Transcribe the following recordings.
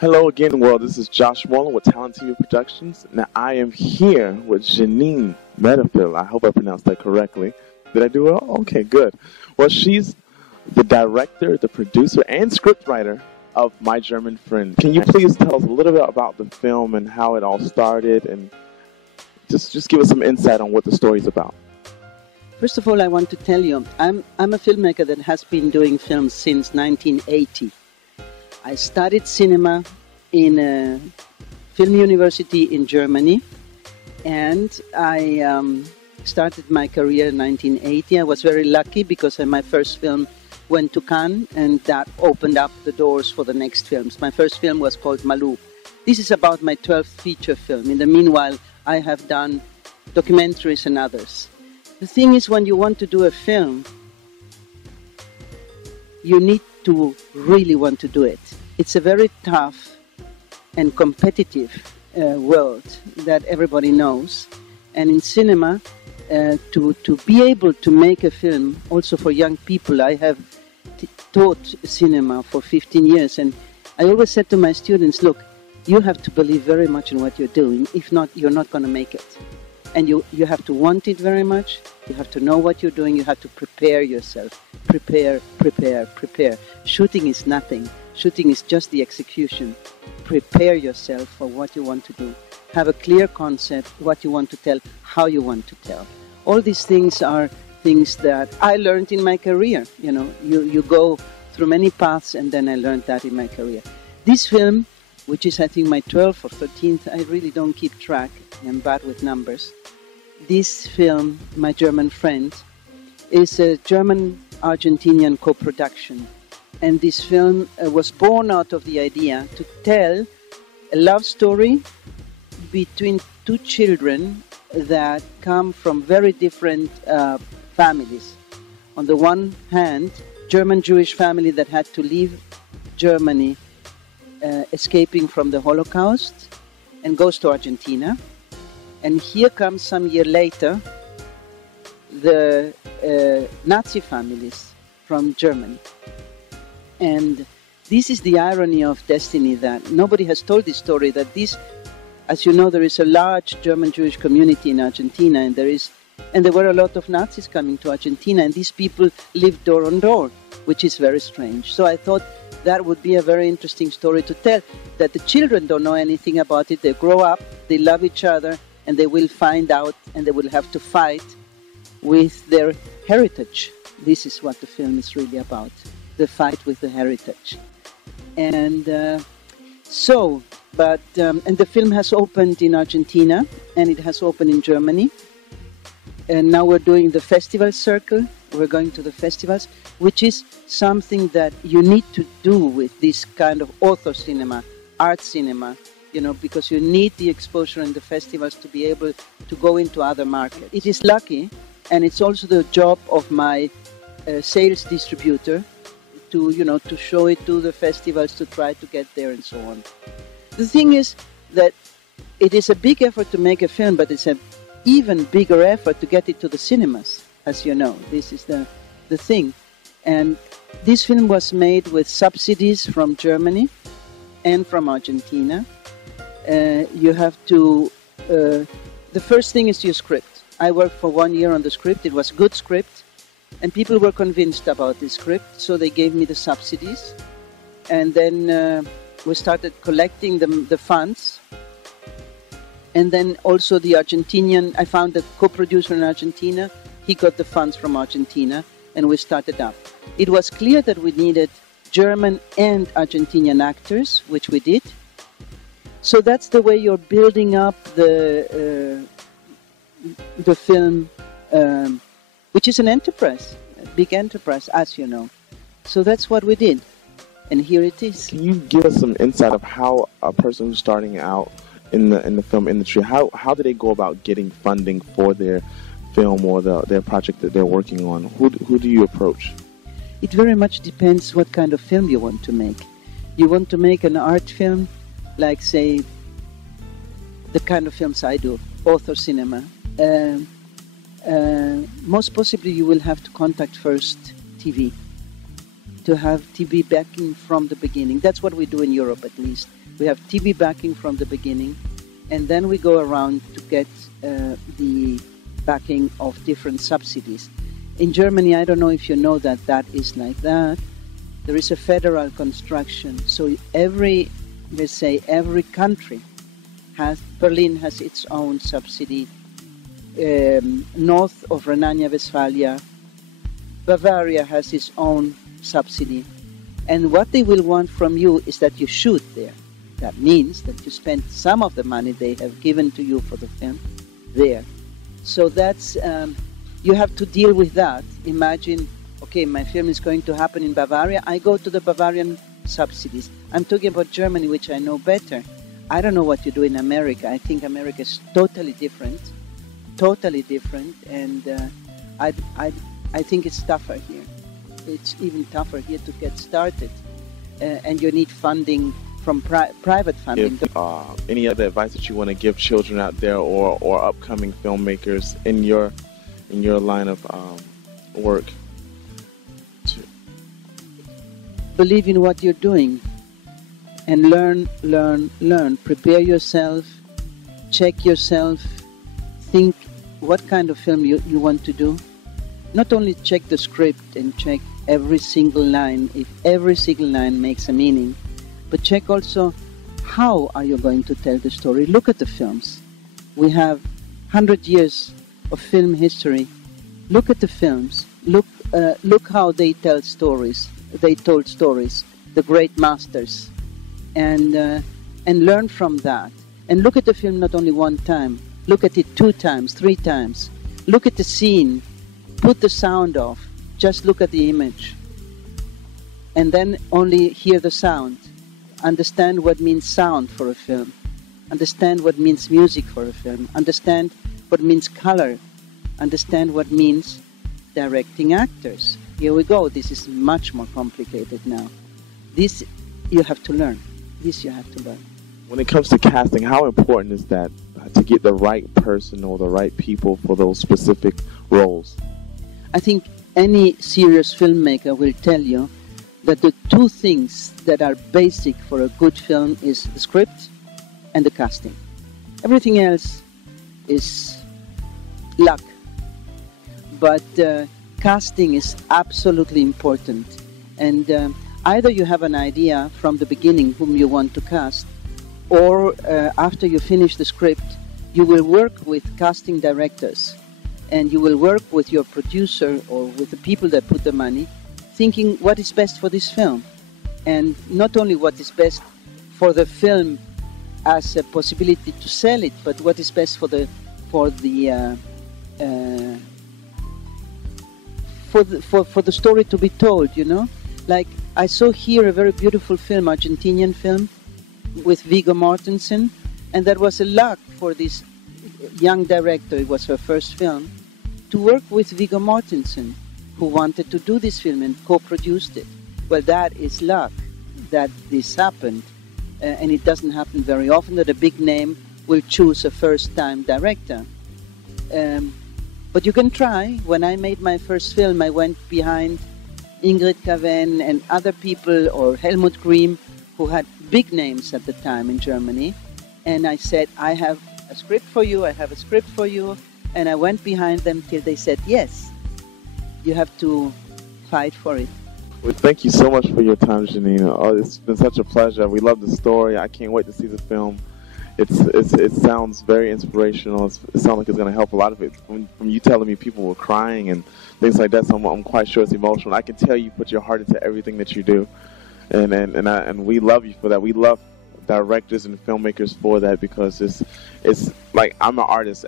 Hello again, world. This is Josh Mullen with Talent TV Productions. Now, I am here with Jeanine Meerapfel. I hope I pronounced that correctly. Did I do well? Okay, good. Well, she's the director, the producer, and scriptwriter of My German Friend. Can you please tell us a little bit about the film and how it all started, and just give us some insight on what the story's about? First of all, I want to tell you, I'm a filmmaker that has been doing films since 1980. I studied cinema in a film university in Germany, and I started my career in 1980. I was very lucky because my first film went to Cannes, and that opened up the doors for the next films. My first film was called Malou. This is about my 12th feature film. In the meanwhile, I have done documentaries and others. The thing is, when you want to do a film, you need to really want to do it. It's a very tough and competitive world that everybody knows. And in cinema, to be able to make a film, also for young people, I have taught cinema for 15 years. And I always said to my students, look, you have to believe very much in what you're doing. If not, you're not going to make it. And you have to want it very much. You have to know what you're doing. You have to prepare yourself. Prepare. Shooting is nothing. Shooting is just the execution. Prepare yourself for what you want to do. Have a clear concept, what you want to tell, how you want to tell. All these things are things that I learned in my career. You know, you go through many paths, and then I learned that in my career. This film, which is I think my 12th or 13th, I really don't keep track. I'm bad with numbers. This film, My German Friend, is a German-Argentinian co-production. And this film was born out of the idea to tell a love story between two children that come from very different families. On the one hand, German-Jewish family that had to leave Germany escaping from the Holocaust and goes to Argentina. And here comes some year later the Nazi families from Germany. And this is the irony of destiny, that nobody has told this story, that this, as you know, there is a large German-Jewish community in Argentina, and there were a lot of Nazis coming to Argentina, and these people lived door on door, which is very strange. So I thought that would be a very interesting story to tell, that the children don't know anything about it. They grow up, they love each other, and they will find out, and they will have to fight with their heritage. This is what the film is really about, the fight with the heritage. And and the film has opened in Argentina, and it has opened in Germany. And now we're doing the festival circle. We're going to the festivals, which is something that you need to do with this kind of author cinema, art cinema, you know, because you need the exposure in the festivals to be able to go into other markets. It is lucky, and it's also the job of my sales distributor to show it to the festivals, to try to get there and so on. The thing is that it is a big effort to make a film, but it's an even bigger effort to get it to the cinemas, as you know. This is the thing. And this film was made with subsidies from Germany and from Argentina. You have to, the first thing is your script. I worked for 1 year on the script. It was a good script, and people were convinced about the script, so they gave me the subsidies. And then we started collecting the funds. And then also the Argentinian, I found a co-producer in Argentina. He got the funds from Argentina, and we started up. It was clear that we needed German and Argentinian actors, which we did. So that's the way you're building up the film, which is an enterprise, a big enterprise, as you know. So that's what we did, and here it is. Can you give us some insight of how a person who's starting out in the film industry, how do they go about getting funding for their film or their project that they're working on? Who do you approach? It very much depends what kind of film you want to make. You want to make an art film, like, say, the kind of films I do, author cinema. Most possibly you will have to contact first TV, to have TV backing from the beginning. That's what we do in Europe, at least. We have TV backing from the beginning, and then we go around to get the backing of different subsidies. In Germany, I don't know if you know that that is like that. There is a federal construction, so every country Berlin has its own subsidy. North of Rhineland-Westphalia, Bavaria has its own subsidy. And what they will want from you is that you shoot there. That means that you spend some of the money they have given to you for the film there. So that's, you have to deal with that. Imagine, okay, my film is going to happen in Bavaria. I go to the Bavarian subsidies. I'm talking about Germany, which I know better. I don't know what you do in America. I think America is totally different, and I think it's tougher here. It's even tougher here to get started, and you need funding from private funding. Any other advice that you want to give children out there or upcoming filmmakers in your line of work? Believe in what you're doing and learn. Prepare yourself, check yourself, think what kind of film you want to do. Not only check the script and check every single line, if every single line makes a meaning, but check also how are you going to tell the story. Look at the films. We have 100 years of film history. Look at the films. Look how they tell stories. They told stories, the great masters, and learn from that. And look at the film not only one time. Look at it 2 times, 3 times. Look at the scene. Put the sound off. Just look at the image. And then only hear the sound. Understand what means sound for a film. Understand what means music for a film. Understand what means color. Understand what means directing actors. Here we go. This is much more complicated now. This you have to learn. When it comes to casting, how important is that to get the right person or the right people for those specific roles? I think any serious filmmaker will tell you that the 2 things that are basic for a good film is the script and the casting. Everything else is luck. But casting is absolutely important. And either you have an idea from the beginning whom you want to cast, or after you finish the script, you will work with casting directors, and you will work with your producer or with the people that put the money, thinking what is best for this film. And not only what is best for the film as a possibility to sell it, but what is best for the story to be told, you know? Like, I saw here a very beautiful film, Argentinian film, with Viggo Mortensen, and that was a luck for this young director, it was her first film, to work with Viggo Mortensen, who wanted to do this film and co-produced it. Well, that is luck that this happened, and it doesn't happen very often that a big name will choose a first-time director. But you can try. When I made my first film, I went behind Ingrid Caven and other people, or Helmut Grimm, who had big names at the time in Germany. And I said, I have a script for you, And I went behind them till they said, yes, you have to fight for it. Well, thank you so much for your time, Jeanine. Oh, it's been such a pleasure. We love the story. I can't wait to see the film. It sounds very inspirational. It sounds like it's going to help a lot of it. From you telling me people were crying and things like that, so I'm quite sure it's emotional. I can tell you put your heart into everything that you do, and we love you for that. We love directors and filmmakers for that, because it's like, I'm an artist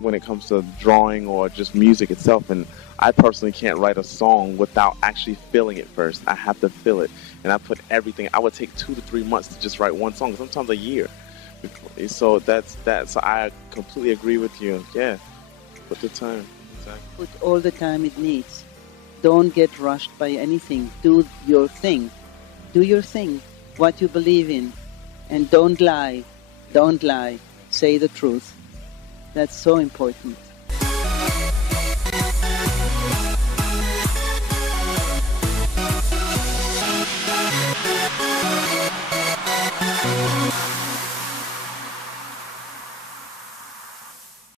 when it comes to drawing or just music itself, and I personally can't write a song without actually feeling it first. I have to feel it, and I put everything. I would take 2 to 3 months to just write one song, sometimes a year. So that's that. So I completely agree with you. Yeah, put the time. Exactly. Put all the time it needs. Don't get rushed by anything. Do your thing. Do your thing. What you believe in, and don't lie. Don't lie. Say the truth. That's so important.